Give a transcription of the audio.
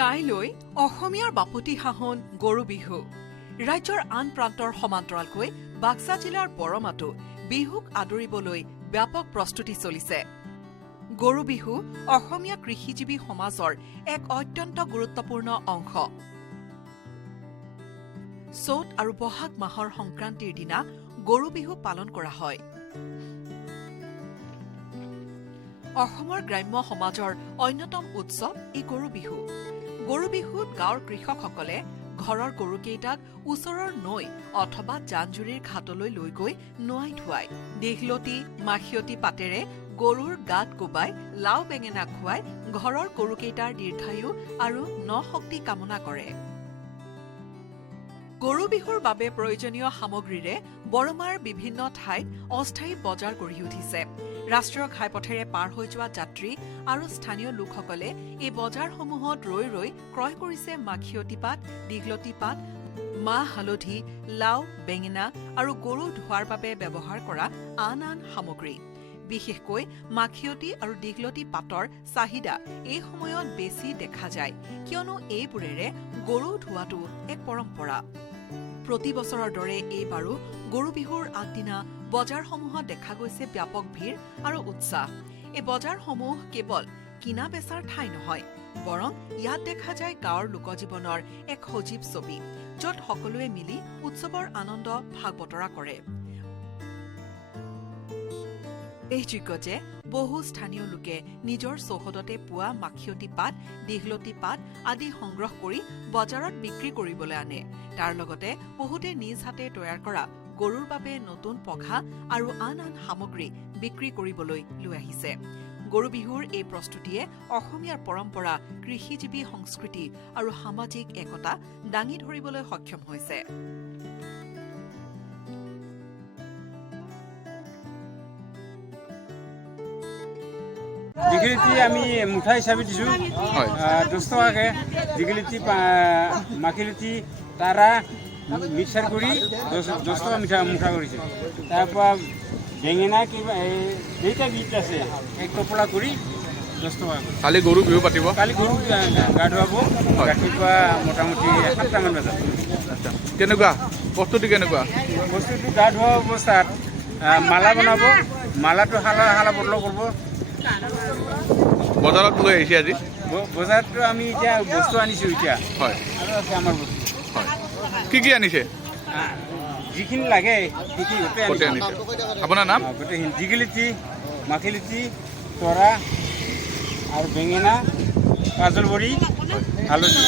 কাইলৈ অসমীয়াৰ বাপতি সাহোন গৰু বিহু। ৰাজ্যৰ আন প্ৰান্তৰ সমান্তৰালকৈ বাক্সা জিলাৰ বৰমাতো বিহুক আদৰিবলৈ ব্যাপক প্ৰস্তুতি চলিছে। গৰু বিহু অসমীয়া কৃষিজীৱী সমাজৰ এক অত্যন্ত গুৰুত্বপূৰ্ণ অংশ। চ'ত আৰু বহাগ মাহৰ সংক্ৰান্তিৰ দিনা গৰু বিহু পালন কৰা হয়। অসমৰ গ্ৰাম্য সমাজৰ অন্যতম উৎসৱ এই গৰু বিহু। গৰু বিহুত গাঁৱৰ কৃষকসকলে ঘৰৰ গৰুকেইটাক ওচৰৰ নৈ অথবা জান-জুৰিৰ ঘাটলৈ লৈ গৈ নোৱাই ধুৱায়। দীঘলতি মাখিয়তী পাতেৰে গৰুৰ গাত কোবাই লাও বেঙেনা খুৱাই ঘৰৰ গৰুকেইটাৰ দীৰ্ঘায়ু আৰু ন-শক্তি কামনা কৰে। গৰু বিহুৰ বাবে প্ৰয়োজনীয় সামগ্ৰীৰে বৰমাৰ বিভিন্ন ঠাইত অস্থায়ী বজাৰ গঢ়ি উঠিছে। ৰাষ্ট্ৰীয় ঘাইপথেৰে পাৰ হৈ যোৱা যাত্ৰী আৰু স্থানীয় লোকসকলে এই বজাৰসমূহত ৰৈ ৰৈ ক্ৰয় কৰিছে মাখিয়তী পাত, দীঘলতি পাত, মাহ হালধি, লাও, বেঙেনা আৰু গৰু ধোৱাৰ বাবে ব্যৱহাৰ কৰা আন আন সামগ্ৰী। বিশেষকৈ মাখিয়তী আৰু দীঘলতি পাতৰ চাহিদা এই সময়ত বেছি দেখা যায়, কিয়নো এইবোৰেৰে গৰু ধোৱাটো এক পৰম্পৰা। প্ৰতি বছৰৰ দৰে এইবাৰো গৰু বিহুৰ আগদিনা বজাৰসমূহত দেখা গৈছে ব্যাপক ভিৰ আৰু উৎসাহ। এই বজাৰসমূহ কেৱল কিনা বেচাৰ ঠাই নহয়, বৰং ইয়াত দেখা যায় গাঁৱৰ লোকজীৱনৰ এক সজীৱ ছবি, য'ত সকলোৱে মিলি উৎসৱৰ আনন্দ ভাগ বতৰা কৰে। উল্লেখযোগ্য যে বহু স্থানীয় লোকে নিজৰ চৌহদতে পোৱা মাখিয়তী পাত, দীঘলতি পাত আদি সংগ্ৰহ কৰি বজাৰত বিক্ৰী কৰিবলৈ আনে। তাৰ লগতে বহুতে নিজ হাতে তৈয়াৰ কৰা গৰুৰ বাবে নতুন পঘা আৰু আন আন সামগ্ৰী বিক্ৰী কৰিবলৈ লৈ আহিছে। গৰু বিহুৰ এই প্ৰস্তুতিয়ে অসমীয়াৰ পৰম্পৰা, কৃষিজীৱী সংস্কৃতি আৰু সামাজিক একতা দাঙি ধৰিবলৈ সক্ষম হৈছে। দীঘলতি আমি মুঠা হিচাপে দিছোঁ 10 টকাকৈ। দীঘলতি মাখিলতি তাৰা মিক্সাৰ কৰি 10 টকা মুঠা কৰিছে। তাৰপৰা বেঙেনা কিবা দুইটা বিট আছে, এক টপলা কৰি 10 টকা। কালি গৰু বিহু পাতিব। কালি গৰু গা ধুৱাব ৰাতিপুৱা মোটামুটি 7টামান বজাত। কেনেকুৱা প্ৰস্তুতি? কেনেকুৱা বস্তুটো গা ধোৱা অৱস্থাত মালা বনাব, মালাটো হালা বদল কৰিব। বজাৰত লৈ আহিছে আজি? বজাৰতো আমি এতিয়া বস্তু আনিছোঁ এতিয়া। হয়, আৰু আছে আমাৰ বস্তু। হয়, কি আনিছে? যিখিনি লাগে সেইখিনি গোটেই আনিছে। আপোনাৰ নাম? গোটেইখিনি দীঘলতি, মাখিলতি, তৰা আৰু বেঙেনা, কাজল বড়ি, হালধি।